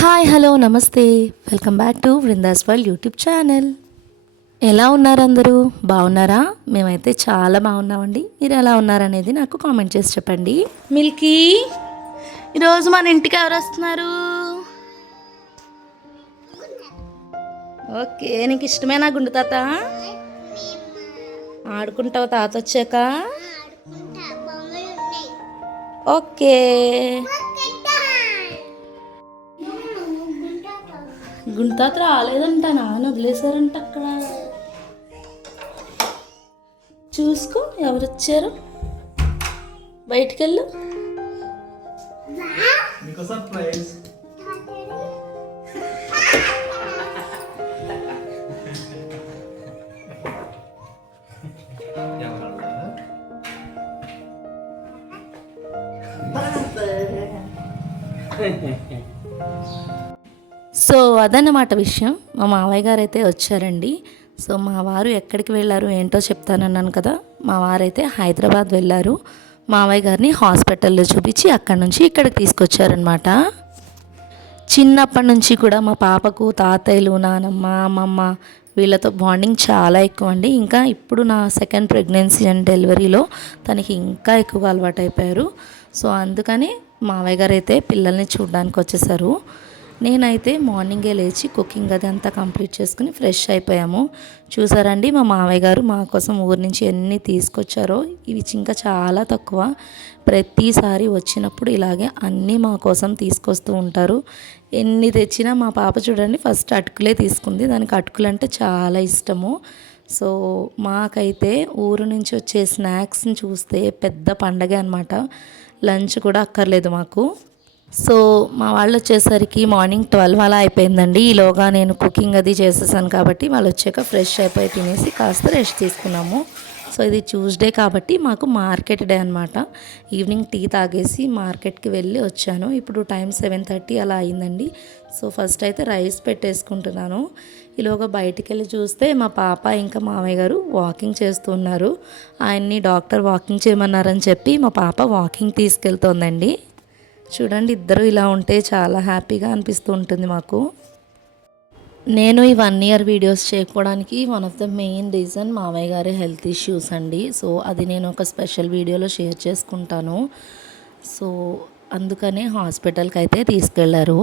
Hi hello నమస్తే, welcome back to Vrinda's world YouTube channel. ఎలా ఉన్నారు అందరూ? బాగున్నారా? మేమైతే చాలా బాగున్నామండి. మీరు ఎలా ఉన్నారనేది నాకు కామెంట్ చేసి చెప్పండి. మిల్కీ, ఈరోజు మన ఇంటికి ఎవరు వస్తున్నారు? ఓకే, నీకు ఇష్టమేనా గుండు తాత? ఆడుకుంటావు తాత వచ్చాక? ఓకే. గుంటాత రాలేదంట, నాన్న వదిలేశారంట అక్కడ. చూసుకో ఎవరు వచ్చారు, బయటికి వెళ్ళు. సో అదన్నమాట విషయం. మా మావయ్య గారు అయితే వచ్చారండి. సో మా వారు ఎక్కడికి వెళ్ళారు ఏంటో చెప్తానన్నాను కదా. మా వారైతే హైదరాబాద్ వెళ్ళారు. మావయ్య గారిని హాస్పిటల్లో చూపించి అక్కడి నుంచి ఇక్కడికి తీసుకొచ్చారనమాట. చిన్నప్పటి నుంచి కూడా మా పాపకు తాతయ్యలు, నానమ్మ, అమ్మమ్మ వీళ్ళతో బాండింగ్ చాలా ఎక్కువ అండి. ఇంకా ఇప్పుడు నా సెకండ్ ప్రెగ్నెన్సీ అండ్ డెలివరీలో తనకి ఇంకా ఎక్కువగా అలవాటు అయిపోయారు. సో అందుకని మావయ్య గారు అయితే పిల్లల్ని చూడడానికి వచ్చేసారు. నేనైతే మార్నింగే లేచి కుకింగ్ అది అంతా కంప్లీట్ చేసుకుని ఫ్రెష్ అయిపోయాము. చూసారండి మా మావయ్య గారు మా కోసం ఊరి నుంచి ఎన్ని తీసుకొచ్చారో. ఇవి ఇంకా చాలా తక్కువ. ప్రతిసారి వచ్చినప్పుడు ఇలాగే అన్నీ మా కోసం తీసుకొస్తూ ఉంటారు. ఎన్ని తెచ్చినా మా పాప చూడండి ఫస్ట్ అటుకులే తీసుకుంది. దానికి అటుకులు అంటే చాలా ఇష్టము. సో మాకైతే ఊరు నుంచి వచ్చే స్నాక్స్ని చూస్తే పెద్ద పండగే అనమాట. లంచ్ కూడా అక్కర్లేదు మాకు. సో మా వాళ్ళు వచ్చేసరికి మార్నింగ్ 12 అలా అయిపోయిందండి. ఈలోగా నేను కుకింగ్ అది చేసేసాను కాబట్టి వాళ్ళు వచ్చాక ఫ్రెష్ అయిపోయి తినేసి కాస్త రెస్ట్ తీసుకున్నాము. సో ఇది ట్యూస్డే కాబట్టి మాకు మార్కెట్ డే అనమాట. ఈవినింగ్ టీ తాగేసి మార్కెట్కి వెళ్ళి వచ్చాను. ఇప్పుడు టైం 7:30 అలా అయిందండి. సో ఫస్ట్ అయితే రైస్ పెట్టేసుకుంటున్నాను. ఈలోగా బయటికి వెళ్ళి చూస్తే మా పాప ఇంకా మామయ్య గారు వాకింగ్ చేస్తున్నారు. ఆయన్ని డాక్టర్ వాకింగ్ చేయమన్నారని చెప్పి మా పాప వాకింగ్ తీసుకెళ్తోందండి. చూడండి ఇద్దరు ఇలా ఉంటే చాలా హ్యాపీగా అనిపిస్తూ ఉంటుంది మాకు. నేను ఈ 1 ఇయర్ వీడియోస్ చేయకపోవడానికి one of the main reason మావయ్య గారి హెల్త్ ఇష్యూస్ అండి. సో అది నేను ఒక స్పెషల్ వీడియోలో షేర్ చేసుకుంటాను. సో అందుకనే హాస్పిటల్కి అయితే తీసుకెళ్లారు.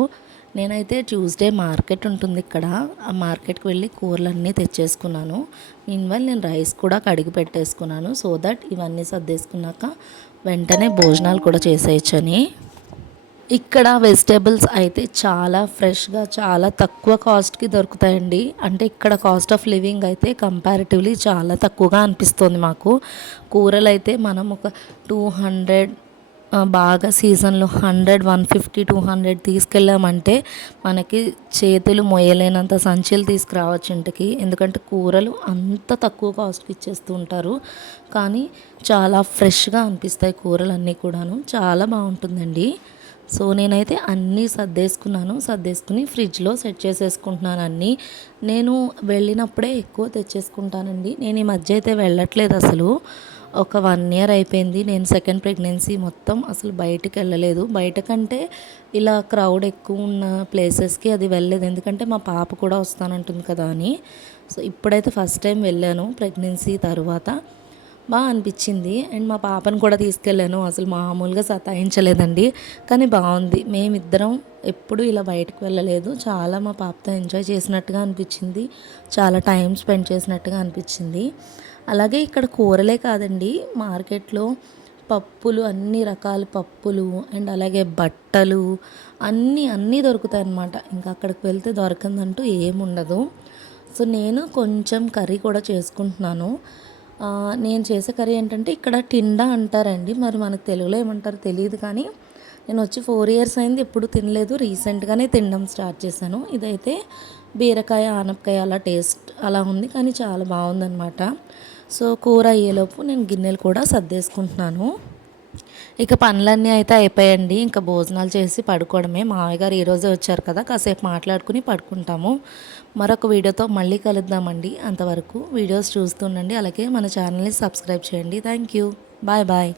నేనైతే ట్యూస్డే మార్కెట్ ఉంటుంది ఇక్కడ. ఆ మార్కెట్కి వెళ్ళి కూరలన్నీ తెచ్చేసుకున్నాను. మీన్వైల్ నేను రైస్ కూడా కడిగి పెట్టేసుకున్నాను. సో దట్ ఇవన్నీ సర్దేసుకున్నాక వెంటనే భోజనాలు కూడా చేసేయచ్చని. ఇక్కడ వెజిటేబుల్స్ అయితే చాలా ఫ్రెష్గా చాలా తక్కువ కాస్ట్కి దొరుకుతాయండి. అంటే ఇక్కడ కాస్ట్ ఆఫ్ లివింగ్ అయితే కంపారిటివ్లీ చాలా తక్కువగా అనిపిస్తుంది మాకు. కూరలు అయితే మనం ఒక 200 బాగా సీజన్లో 100, 150, 200 తీసుకెళ్ళామంటే మనకి చేతులు మొయ్యలేనంత సంచులు తీసుకురావచ్చు ఇంటికి. ఎందుకంటే కూరలు అంత తక్కువ కాస్ట్కి ఇచ్చేస్తూ ఉంటారు. కానీ చాలా ఫ్రెష్గా అనిపిస్తాయి కూరలన్నీ కూడాను. చాలా బాగుంటుందండి. సో నేనైతే అన్నీ సర్దేసుకుని ఫ్రిడ్జ్లో సెట్ చేసేసుకుంటున్నాను అన్నీ. నేను వెళ్ళినప్పుడే ఎక్కువ తెచ్చేసుకుంటానండి. నేను ఈ మధ్య అయితే వెళ్ళట్లేదు అసలు. ఒక 1 ఇయర్ అయిపోయింది. నేను సెకండ్ ప్రెగ్నెన్సీ మొత్తం అసలు బయటికి వెళ్ళలేదు. బయటకంటే ఇలా క్రౌడ్ ఎక్కువ ఉన్న ప్లేసెస్కి అది వెళ్ళలేదు. ఎందుకంటే మా పాప కూడా వస్తానంటుంది కదా అని. సో ఇప్పుడైతే ఫస్ట్ టైం వెళ్ళాను ప్రెగ్నెన్సీ తర్వాత. బాగా అనిపించింది. అండ్ మా పాపను కూడా తీసుకెళ్ళాను. అసలు మామూలుగా సతాయించలేదండి. కానీ బాగుంది. మేమిద్దరం ఎప్పుడు ఇలా బయటకు వెళ్ళలేదు. చాలా మా పాపతో ఎంజాయ్ చేసినట్టుగా అనిపించింది. చాలా టైం స్పెండ్ చేసినట్టుగా అనిపించింది. అలాగే ఇక్కడ కూరలే కాదండి, మార్కెట్లో పప్పులు, అన్ని రకాల పప్పులు అండ్ అలాగే బట్టలు అన్నీ దొరుకుతాయి అన్నమాట. ఇంకా అక్కడికి వెళ్తే దొరకందంటూ ఏముండదు. సో నేను కొంచెం కర్రీ కూడా చేసుకుంటున్నాను. నేను చేసే కర్రీ ఏంటంటే ఇక్కడ టిండా అంటారండి. మరి మనకు తెలుగులో ఏమంటారో తెలియదు. కానీ నేను వచ్చి 4 ఇయర్స్ అయింది, ఎప్పుడు తినలేదు. రీసెంట్గానే తినడం స్టార్ట్ చేశాను. ఇదైతే బీరకాయ, ఆనపకాయ అలా టేస్ట్ అలా ఉంది, కానీ చాలా బాగుందన్నమాట. సో కూర అయ్యేలోపు నేను గిన్నెలు కూడా సర్దేసుకుంటున్నాను. ఇక పనులన్నీ అయితే అయిపోయాయండి. ఇంకా భోజనాలు చేసి పడుకోవడమే. మావయ్య గారు ఈరోజే వచ్చారు కదా, కాసేపు మాట్లాడుకుని పడుకుంటాము. మరొక వీడియోతో మళ్ళీ కలుద్దామండి. అంతవరకు వీడియోస్ చూస్తుండండి. అలాగే మన ఛానల్ని సబ్స్క్రైబ్ చేయండి. Thank you. Bye bye.